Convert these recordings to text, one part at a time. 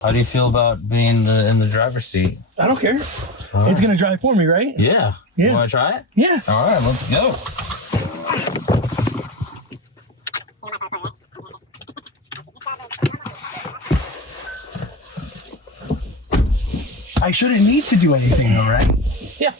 How do you feel about being in the driver's seat? I don't care. Right. It's gonna drive for me, right? Yeah. Yeah. You want to try it? Yeah. All right, let's go. I shouldn't need to do anything though, right? Yeah.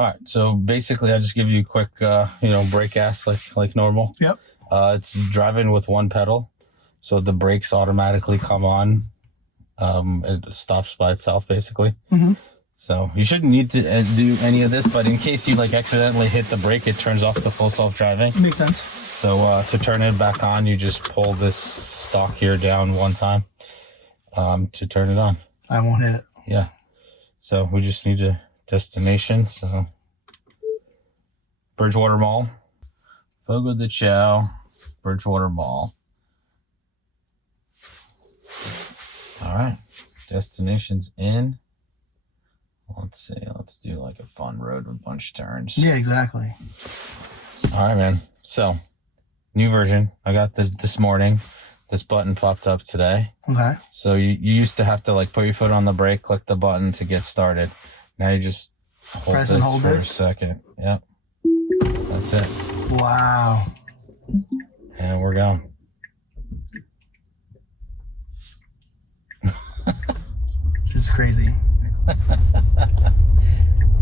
All right. So basically, I just give you a quick, brake gas like normal. Yep. It's driving with one pedal, so the brakes automatically come on. It stops by itself basically. Mm-hmm. So you shouldn't need to do any of this, but in case you accidentally hit the brake, it turns off to full self-driving. Makes sense. So to turn it back on, you just pull this stalk here down one time to turn it on. I won't hit it. Yeah. So we just need a destination. So Bridgewater Mall, Fogo de Chao, Bridgewater Mall. All right. Destination's in. Let's see. Let's do like a fun road with a bunch of turns. Yeah, exactly. All right, man. So new version. I got this morning. This button popped up today. Okay. So you used to have to put your foot on the brake, click the button to get started. Now you just hold this for a second. Yep. That's it. Wow. And we're going. This is crazy.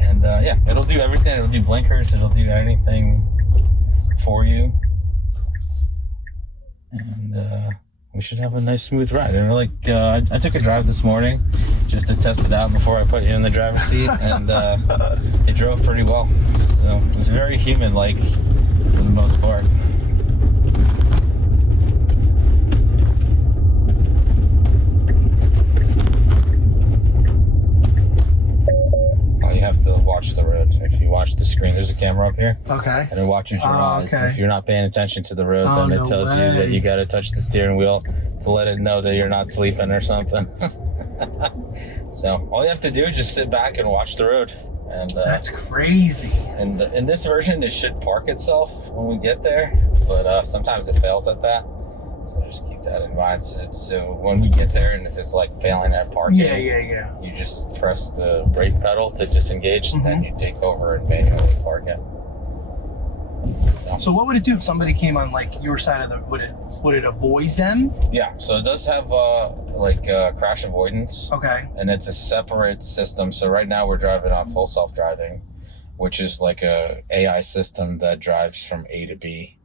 And yeah, it'll do everything. It'll do blinkers. It'll do anything for you. And we should have a nice smooth ride. And I took a drive this morning just to test it out before I put you in the driver's seat, and it drove pretty well. So it was very human-like for the most part. You have to watch the road. If you watch the screen, there's a camera up here. Okay. And it watches your eyes. Okay. If you're not paying attention to the road, then it tells you that you got to touch the steering wheel to let it know that you're not sleeping or something. So all you have to do is just sit back and watch the road. And that's crazy. And in this version, it should park itself when we get there, but sometimes it fails at that. So just keep that in mind. So when we get there, and if it's failing at parking, yeah, you just press the brake pedal to disengage, and then you take over and manually park it. So what would it do if somebody came on your side of the? Would it avoid them? Yeah. So it does have crash avoidance. Okay. And it's a separate system. So right now we're driving on full self-driving, which is like a AI system that drives from A to B,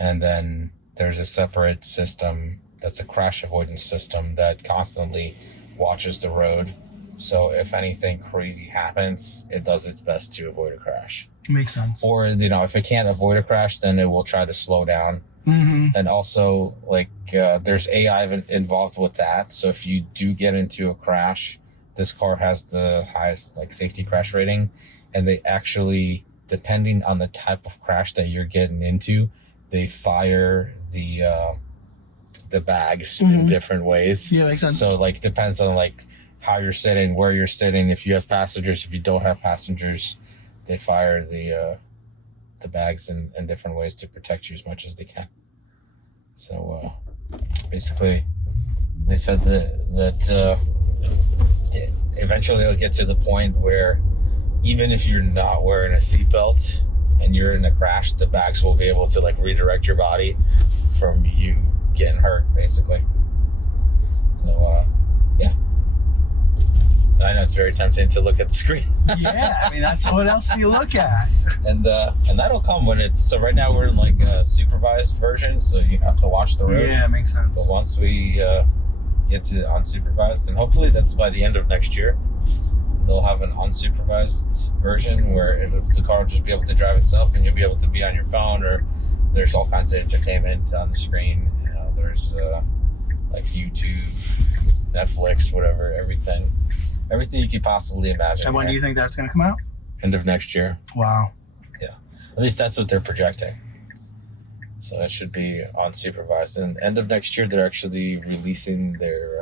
and then there's a separate system that's a crash avoidance system that constantly watches the road. So if anything crazy happens, it does its best to avoid a crash. Makes sense. Or, if it can't avoid a crash, then it will try to slow down. Mm-hmm. And also, there's AI involved with that. So if you do get into a crash, this car has the highest safety crash rating. And they actually, depending on the type of crash that you're getting into, they fire the bags in different ways. Yeah, makes sense. So depends on how you're sitting, where you're sitting, if you have passengers, if you don't have passengers, they fire the bags in different ways to protect you as much as they can. So basically, they said that eventually it'll get to the point where even if you're not wearing a seatbelt and you're in a crash, the bags will be able to redirect your body from you getting hurt, basically. So yeah. I know it's very tempting to look at the screen. Yeah, I mean, that's what else do you look at? And that'll come when so right now we're in a supervised version, so you have to watch the road. Yeah, makes sense. But once we get to unsupervised, and hopefully that's by the end of next year, they'll have an unsupervised version where the car will just be able to drive itself, and you'll be able to be on your phone, or there's all kinds of entertainment on the screen. There's YouTube, Netflix, whatever, everything you could possibly imagine. And when do you think that's going to come out? End of next year. Wow. Yeah. At least that's what they're projecting. So it should be unsupervised. And end of next year, they're actually releasing their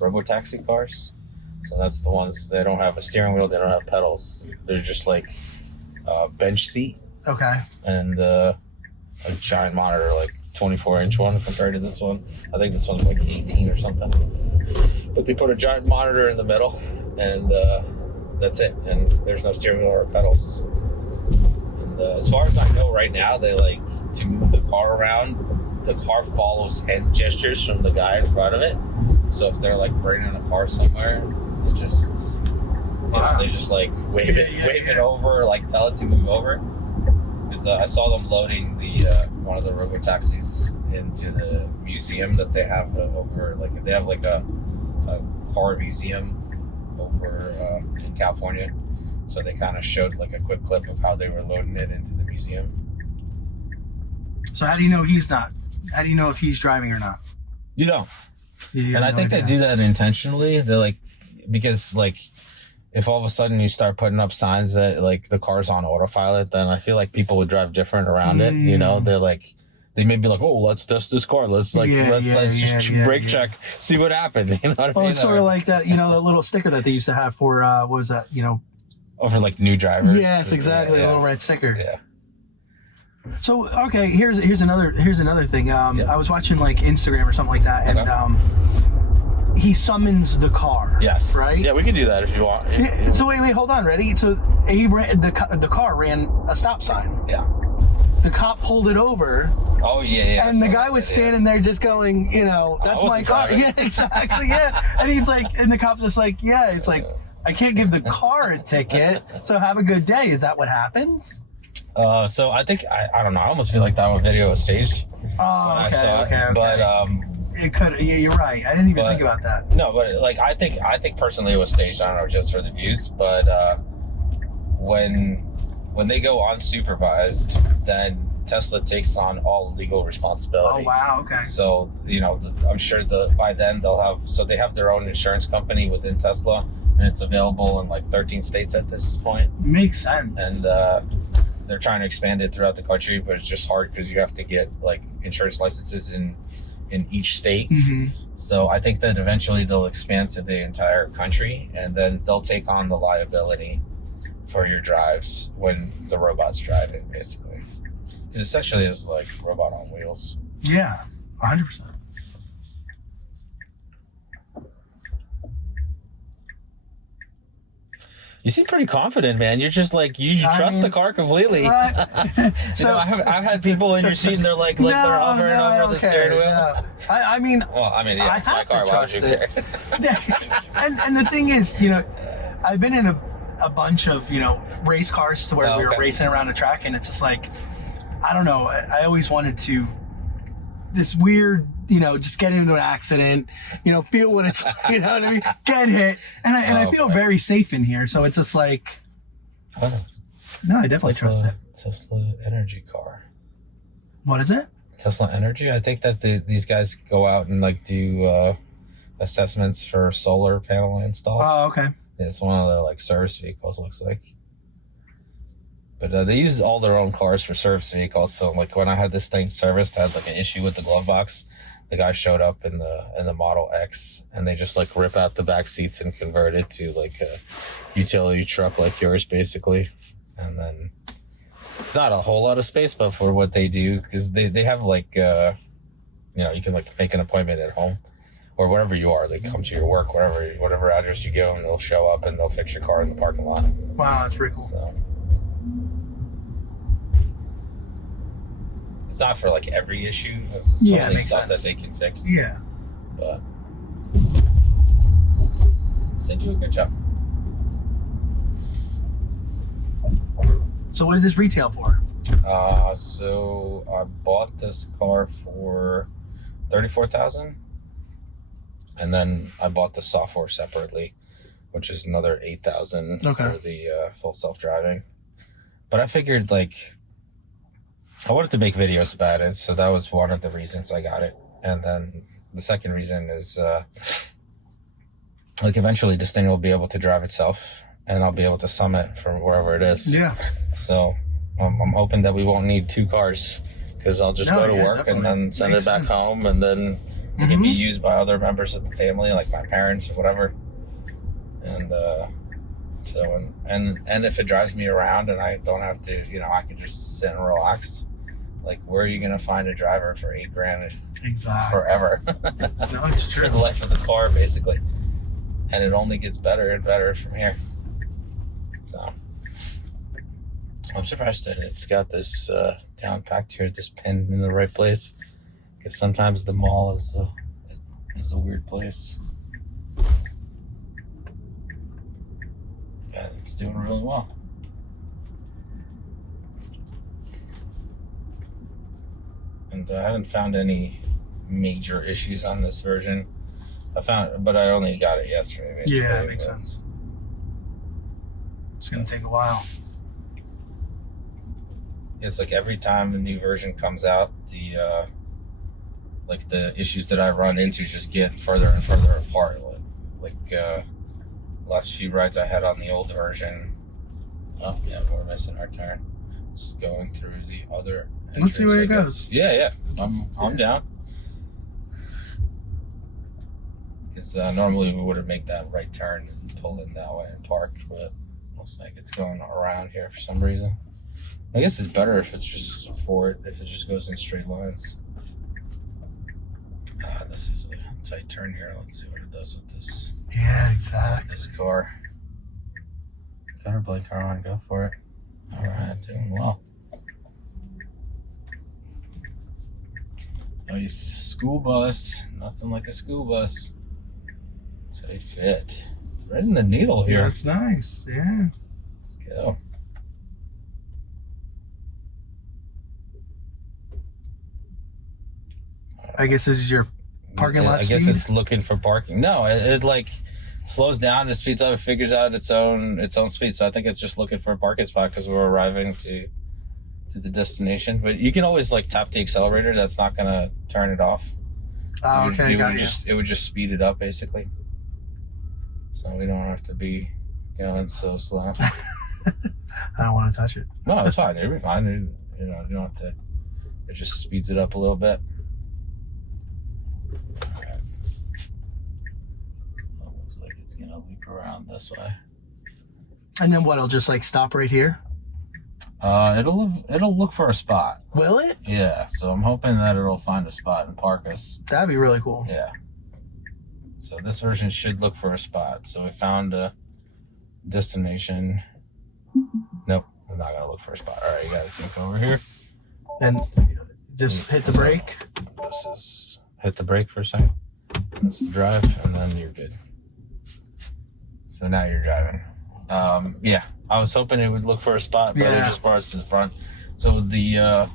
Robo taxi cars. So that's the ones, they don't have a steering wheel, they don't have pedals. They're just a bench seat. Okay. And a giant monitor, 24-inch one compared to this one. I think this one's 18 or something. But they put a giant monitor in the middle, and that's it. And there's no steering wheel or pedals. And as far as I know right now, they like to move the car around. The car follows hand gestures from the guy in front of it. So if they're like bringing a car somewhere, it just they just like wave it over, like tell it to move over. Because I saw them loading the one of the Robo taxis into the museum that they have over, like they have like a car museum over in California. So they kind of showed like a quick clip of how they were loading it into the museum. So how do you know he's not? How do you know if he's driving or not? You don't. And I think they do that intentionally. They're like, because like, if all of a sudden you start putting up signs that like the car's on autopilot, then I feel like people would drive different around it. You know, they're like, they may be like, oh, let's test this car. Let's just brake check, see what happens. You know what I mean? Well, it's sort of like that, you know, the little sticker that they used to have for, what was that, you know? Oh, for like new drivers. Yes, exactly. A little red sticker. Yeah. So, okay, here's another thing. I was watching like Instagram or something like that, and he summons the car. Yes. Right? Yeah, we can do that if you want. Yeah. So wait, hold on, ready? So he ran, the car ran a stop sign. Yeah. The cop pulled it over. Oh yeah. And the guy was standing there just going, you know, that's my car. Driving. Yeah, exactly. Yeah. And he's like, and the cop's just like, yeah, it's like, I can't give the car a ticket. So have a good day. Is that what happens? So I think I don't know. I almost feel like that video was staged. Oh, okay. But it could. Yeah, you're right. I didn't even think about that. No, but like I think personally it was staged. I don't know, just for the views. But when they go unsupervised, then Tesla takes on all legal responsibility. Oh wow. Okay. So you know, I'm sure by then they have their own insurance company within Tesla, and it's available in like 13 states at this point. Makes sense. And they're trying to expand it throughout the country, but it's just hard because you have to get like insurance licenses in each state. Mm-hmm. So I think that eventually they'll expand to the entire country, and then they'll take on the liability for your drives when the robot's driving, basically. Because essentially it's like robot on wheels. Yeah, 100%. You seem pretty confident, man. You're just like you trust the car completely. So I've had people in your seat and they're like they're hovering over the steering wheel. No. I mean, yeah, it's my car. Why would you care? and the thing is, you know, I've been in a bunch of, you know, race cars to where we were racing around a track, and it's just like, I don't know. I always wanted to this weird, you know, just get into an accident, you know, feel what it's, you know what I mean? Get hit. And I feel very safe in here. So it's just like, no, I definitely trust it. Tesla energy car. What is it? Tesla Energy. I think that these guys go out and like do assessments for solar panel installs. Oh, okay. Yeah, it's one of the like service vehicles, looks like. But they use all their own cars for service vehicles. So like when I had this thing serviced, I had like an issue with the glove box. The guy showed up in the Model X, and they just like rip out the back seats and convert it to like a utility truck like yours, basically. And then it's not a whole lot of space, but for what they do, because they have like you know, you can like make an appointment at home or wherever you are. They come to your work, whatever address you go, and they'll show up and they'll fix your car in the parking lot. Wow, that's pretty cool. So it's not for like every issue. It's only stuff that they can fix. Yeah. But they do a good job. So what did this retail for? So I bought this car for $34,000, and then I bought the software separately, which is another $8,000 for the full self-driving. But I figured like I wanted to make videos about it, so that was one of the reasons I got it. And then the second reason is like eventually this thing will be able to drive itself, and I'll be able to summit from wherever it is. Yeah. So I'm hoping that we won't need two cars, because I'll just go to work and then send it back home, and then it can be used by other members of the family, like my parents or whatever. And and if it drives me around and I don't have to, you know, I can just sit and relax. Like, where are you gonna find a driver for $8,000 Exactly. forever? No, it's For true. the life of the car, basically. And it only gets better and better from here. So I'm surprised that it's got this down packed here, this pin in the right place. Because sometimes the mall is a weird place. Yeah, it's doing really well. And I haven't found any major issues on this version. But I only got it yesterday, basically. Yeah, it makes sense. It's gonna take a while. It's like every time a new version comes out, the issues that I run into just get further and further apart. Last few rides I had on the old version. Oh yeah, we're missing our turn. It's going through the other entrance. Let's see where it goes. Yeah. I'm down. Because normally we would have made that right turn and pull in that way and park, but looks like it's going around here for some reason. I guess it's better if it's just forward, if it just goes in straight lines. This is a tight turn here. Let's see what it does with this. Yeah, exactly. This car. Got our blinker on. Go for it. All right, doing well. Nice school bus. Nothing like a school bus. Tight fit. It's right in the needle here. That's nice. Yeah. Let's go. I guess this is your parking lot speed? I guess it's looking for parking. No, it like slows down, it speeds up, it figures out its own speed. So I think it's just looking for a parking spot because we're arriving to the destination. But you can always like tap the accelerator. That's not gonna turn it off. Oh, okay, it would just speed it up basically. So we don't have to be going so slow. I don't want to touch it. No, it's fine. It'll be fine. You don't have to. It just speeds it up a little bit. Alright. So it looks like it's gonna loop around this way. And then what? It'll just like stop right here? It'll look for a spot. Will it? Yeah. So I'm hoping that it'll find a spot and park us. That'd be really cool. Yeah. So this version should look for a spot. So we found a destination. Nope, I'm not gonna look for a spot. All right, you gotta take over here. And just hit the brake. This is hit the brake for a second. That's the drive, and then you're good. So now you're driving. Yeah, I was hoping it would look for a spot, but it just brought us to the front. So the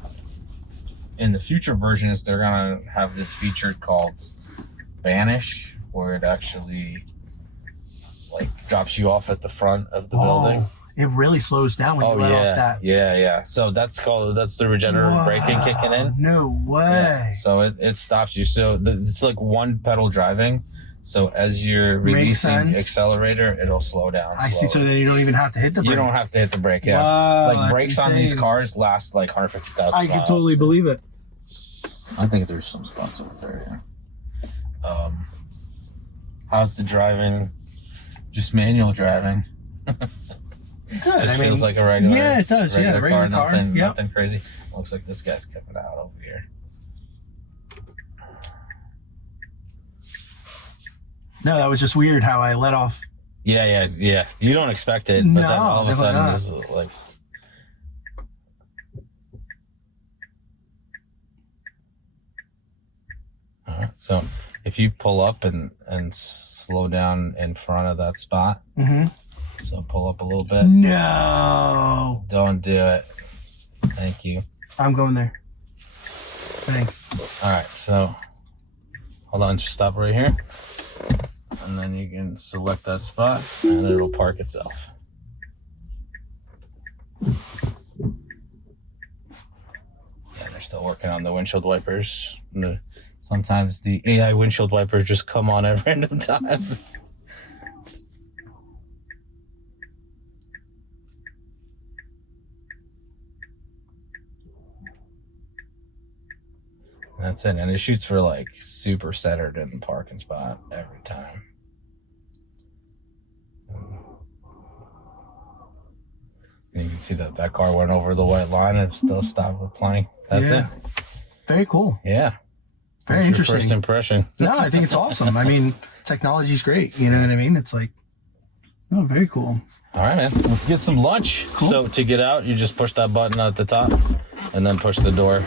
in the future versions, they're gonna have this feature called Banish, where it actually like drops you off at the front of the building. It really slows down when you let off that. Yeah. So that's the regenerative braking kicking in. No way. Yeah. So it stops you. So it's like one pedal driving. So as you're releasing the accelerator, it'll slow down. I see. So then you don't even have to hit the brake. You don't have to hit the brake. Yeah. Wow, like brakes on these cars last like 150,000 I miles. can totally believe it. I think there's some spots over there. Yeah. How's the driving? Just manual driving. Good. Just feels like a regular. Yeah, it does. Yeah, the regular car. Nothing crazy. Looks like this guy's coming out over here. No, that was just weird how I let off. Yeah. You don't expect it, but then all of a sudden it's like. All right. So if you pull up and slow down in front of that spot. Mm-hmm. So pull up a little bit. No. Don't do it. Thank you. I'm going there. Thanks. All right, so hold on, just stop right here. And then you can select that spot and it'll park itself. Yeah, they're still working on the windshield wipers. Sometimes the AI windshield wipers just come on at random times. That's it, and it shoots for like super centered in the parking spot every time. And you can see that car went over the white line and still stopped with plenty. That's it. Very cool. Yeah. Very What's interesting. Your first impression. No, I think it's awesome. I mean, technology's great. You know what I mean? It's like, oh, very cool. All right, man. Let's get some lunch. Cool. So to get out, you just push that button at the top and then push the door.